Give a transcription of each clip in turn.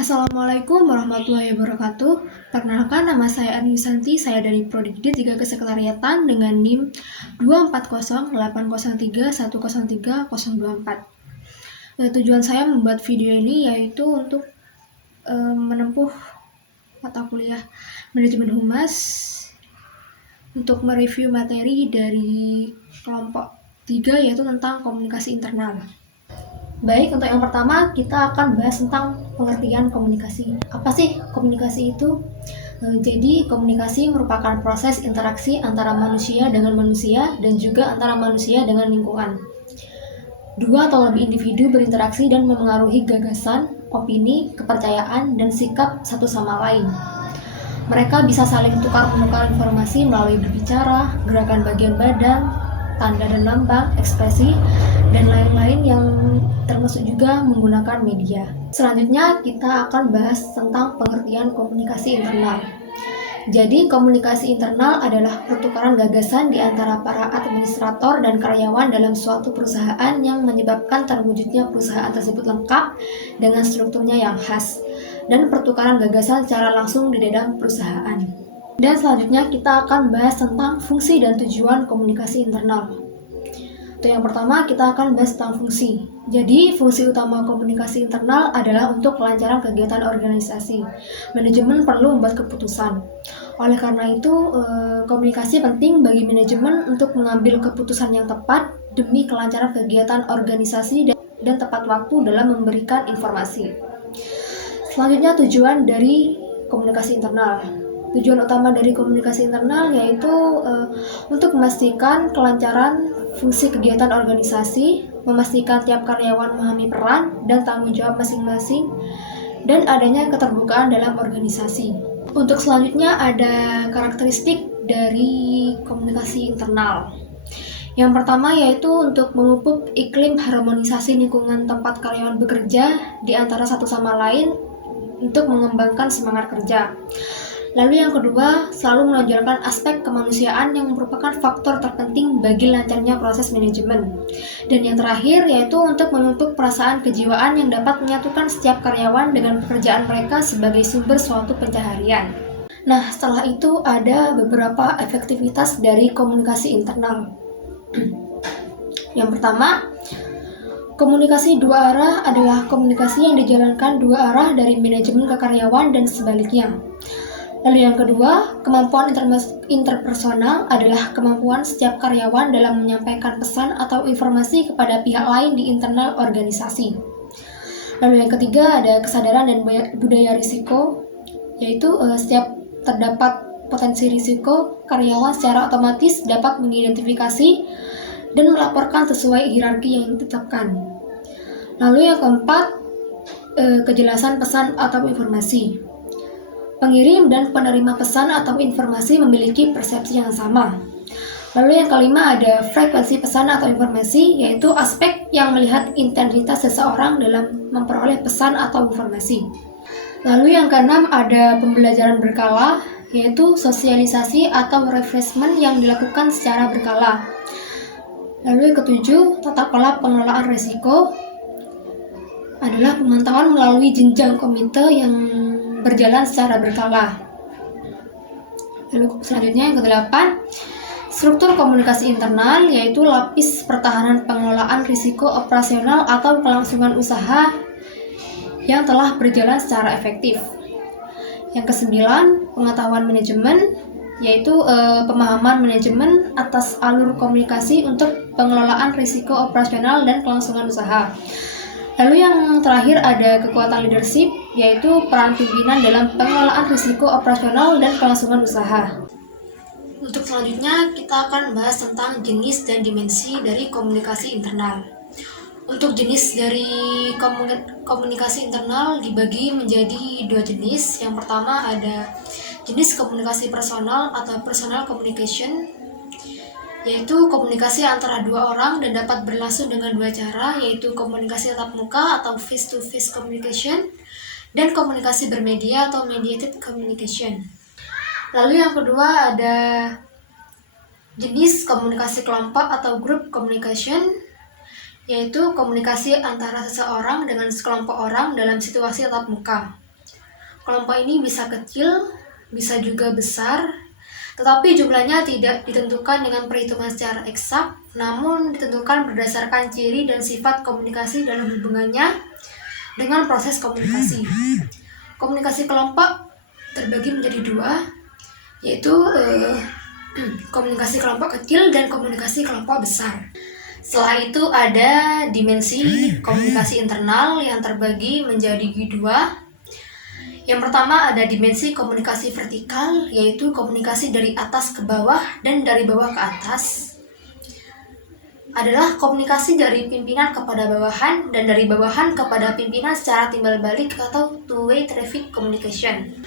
Assalamualaikum warahmatullahi wabarakatuh. Perkenalkan, nama saya Ani Yusanti, saya dari Prodikdi 3 Kesekretariatan dengan NIM 2408031031024. Tujuan saya membuat video ini yaitu untuk menempuh mata kuliah manajemen humas untuk mereview materi dari kelompok 3 yaitu tentang komunikasi internal. Baik, untuk yang pertama kita akan bahas tentang pengertian komunikasi. Apa sih komunikasi itu? Jadi komunikasi merupakan proses interaksi antara manusia dengan manusia dan juga antara manusia dengan lingkungan. Dua atau lebih individu berinteraksi dan memengaruhi gagasan, opini, kepercayaan, dan sikap satu sama lain. Mereka bisa saling tukar-menukar informasi melalui berbicara, gerakan bagian badan, tanda dan lambang, ekspresi, dan lain-lain yang termasuk juga menggunakan media. Selanjutnya kita akan bahas tentang pengertian komunikasi internal. Jadi komunikasi internal adalah pertukaran gagasan di antara para administrator dan karyawan dalam suatu perusahaan yang menyebabkan terwujudnya perusahaan tersebut lengkap dengan strukturnya yang khas dan pertukaran gagasan secara langsung di dalam perusahaan. Dan selanjutnya kita akan bahas tentang fungsi dan tujuan komunikasi internal. Untuk yang pertama kita akan bahas tentang fungsi. Jadi fungsi utama komunikasi internal adalah untuk kelancaran kegiatan organisasi. Manajemen perlu membuat keputusan. Oleh karena itu komunikasi penting bagi manajemen untuk mengambil keputusan yang tepat demi kelancaran kegiatan organisasi dan tepat waktu dalam memberikan informasi. Selanjutnya tujuan dari komunikasi internal. Tujuan utama dari komunikasi internal yaitu untuk memastikan kelancaran fungsi kegiatan organisasi, memastikan tiap karyawan memahami peran dan tanggung jawab masing-masing, dan adanya keterbukaan dalam organisasi. Untuk selanjutnya ada karakteristik dari komunikasi internal. Yang pertama yaitu untuk memupuk iklim harmonisasi lingkungan tempat karyawan bekerja di antara satu sama lain untuk mengembangkan semangat kerja. Lalu yang kedua, selalu menonjolkan aspek kemanusiaan yang merupakan faktor terpenting bagi lancarnya proses manajemen. Dan yang terakhir, yaitu untuk memupuk perasaan kejiwaan yang dapat menyatukan setiap karyawan dengan pekerjaan mereka sebagai sumber suatu pencaharian. Nah, setelah itu ada beberapa efektivitas dari komunikasi internal. Yang pertama, komunikasi dua arah adalah komunikasi yang dijalankan dua arah dari manajemen ke karyawan dan sebaliknya. Lalu yang kedua, kemampuan interpersonal adalah kemampuan setiap karyawan dalam menyampaikan pesan atau informasi kepada pihak lain di internal organisasi. Lalu yang ketiga ada kesadaran dan budaya risiko, yaitu setiap terdapat potensi risiko, karyawan secara otomatis dapat mengidentifikasi dan melaporkan sesuai hierarki yang ditetapkan. Lalu yang keempat, kejelasan pesan atau informasi. Pengirim dan penerima pesan atau informasi memiliki persepsi yang sama. Lalu yang kelima ada frekuensi pesan atau informasi, yaitu aspek yang melihat intensitas seseorang dalam memperoleh pesan atau informasi. Lalu yang keenam ada pembelajaran berkala, yaitu sosialisasi atau refreshment yang dilakukan secara berkala. Lalu yang ketujuh, tata kelola pengelolaan risiko adalah pemantauan melalui jenjang komite yang berjalan secara berkala. Lalu selanjutnya yang kedelapan, struktur komunikasi internal, yaitu lapis pertahanan pengelolaan risiko operasional atau kelangsungan usaha yang telah berjalan secara efektif. Yang kesembilan, pengetahuan manajemen, yaitu pemahaman manajemen atas alur komunikasi untuk pengelolaan risiko operasional dan kelangsungan usaha. Lalu yang terakhir ada kekuatan leadership, yaitu peran pimpinan dalam pengelolaan risiko operasional dan kelangsungan usaha. Untuk selanjutnya kita akan bahas tentang jenis dan dimensi dari komunikasi internal. Untuk jenis dari komunikasi internal dibagi menjadi dua jenis. Yang pertama ada jenis komunikasi personal atau personal communication, yaitu komunikasi antara dua orang dan dapat berlangsung dengan dua cara, yaitu komunikasi tatap muka atau face-to-face communication dan komunikasi bermedia atau mediated communication. Lalu yang kedua ada jenis komunikasi kelompok atau group communication, yaitu komunikasi antara seseorang dengan sekelompok orang dalam situasi tatap muka. Kelompok ini bisa kecil, bisa juga besar, tetapi jumlahnya tidak ditentukan dengan perhitungan secara eksak, namun ditentukan berdasarkan ciri dan sifat komunikasi dalam hubungannya dengan proses komunikasi. Komunikasi kelompok terbagi menjadi dua, yaitu komunikasi kelompok kecil dan komunikasi kelompok besar. Setelah itu ada dimensi komunikasi internal yang terbagi menjadi dua. Yang pertama ada dimensi komunikasi vertikal, yaitu komunikasi dari atas ke bawah dan dari bawah ke atas. Adalah komunikasi dari pimpinan kepada bawahan dan dari bawahan kepada pimpinan secara timbal balik atau two-way traffic communication.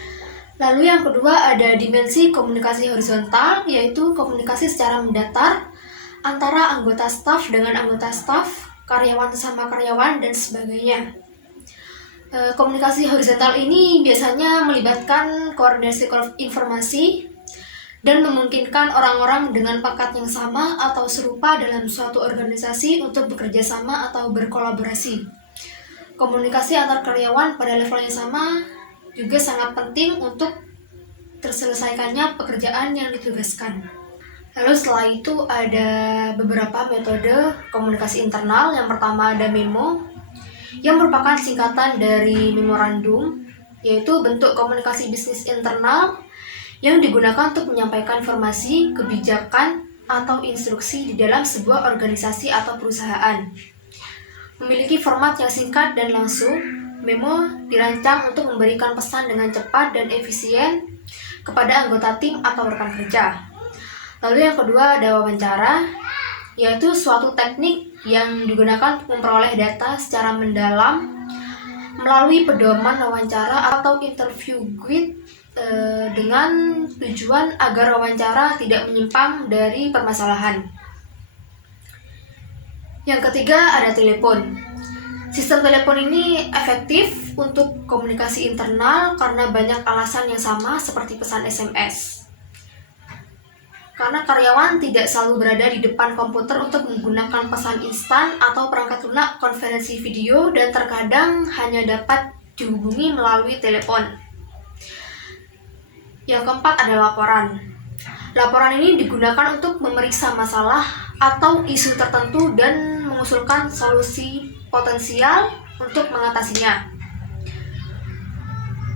Lalu yang kedua ada dimensi komunikasi horizontal, yaitu komunikasi secara mendatar antara anggota staf dengan anggota staf, karyawan sesama karyawan, dan sebagainya. Komunikasi horizontal ini biasanya melibatkan koordinasi informasi dan memungkinkan orang-orang dengan pangkat yang sama atau serupa dalam suatu organisasi untuk bekerja sama atau berkolaborasi. Komunikasi antar karyawan pada level yang sama juga sangat penting untuk terselesaikannya pekerjaan yang ditugaskan. Lalu setelah itu ada beberapa metode komunikasi internal. Yang pertama ada memo, yang merupakan singkatan dari memorandum, yaitu bentuk komunikasi bisnis internal yang digunakan untuk menyampaikan informasi, kebijakan, atau instruksi di dalam sebuah organisasi atau perusahaan. Memiliki format yang singkat dan langsung, memo dirancang untuk memberikan pesan dengan cepat dan efisien kepada anggota tim atau rekan kerja. Lalu yang kedua ada wawancara, yaitu suatu teknik yang digunakan untuk memperoleh data secara mendalam melalui pedoman wawancara atau interview guide dengan tujuan agar wawancara tidak menyimpang dari permasalahan. Yang ketiga ada telepon. Sistem telepon ini efektif untuk komunikasi internal karena banyak alasan yang sama seperti pesan SMS. Karena karyawan tidak selalu berada di depan komputer untuk menggunakan pesan instan atau perangkat lunak konferensi video dan terkadang hanya dapat dihubungi melalui telepon. Yang keempat ada laporan. Laporan ini digunakan untuk memeriksa masalah atau isu tertentu dan mengusulkan solusi potensial untuk mengatasinya.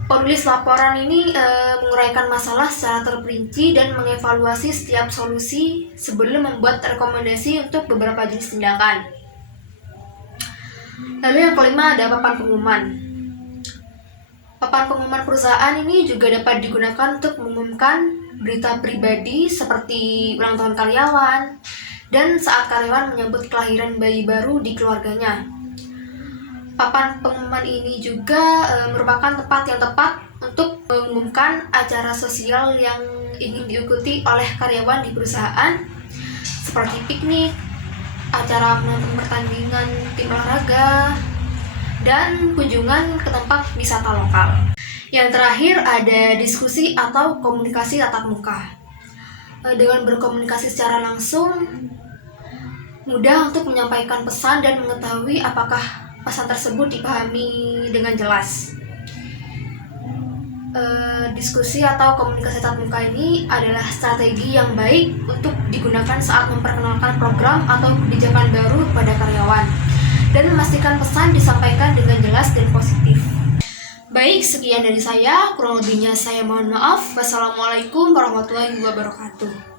Penulis laporan ini menguraikan masalah secara terperinci dan mengevaluasi setiap solusi sebelum membuat rekomendasi untuk beberapa jenis tindakan. Lalu yang kelima ada papan pengumuman. Papan pengumuman perusahaan ini juga dapat digunakan untuk mengumumkan berita pribadi seperti ulang tahun karyawan dan saat karyawan menyambut kelahiran bayi baru di keluarganya. Papan pengumuman ini juga merupakan tempat yang tepat untuk mengumumkan acara sosial yang ingin diikuti oleh karyawan di perusahaan, seperti piknik, acara menonton pertandingan tim olahraga, dan kunjungan ke tempat wisata lokal. Yang terakhir ada diskusi atau komunikasi tatap muka. Dengan berkomunikasi secara langsung, mudah untuk menyampaikan pesan dan mengetahui apakah pesan tersebut dipahami dengan jelas. Diskusi atau komunikasi tatap muka ini adalah strategi yang baik untuk digunakan saat memperkenalkan program atau kebijakan baru pada karyawan dan memastikan pesan disampaikan dengan jelas dan positif. Baik, sekian dari saya. Kurang lebihnya saya mohon maaf. Wassalamualaikum warahmatullahi wabarakatuh.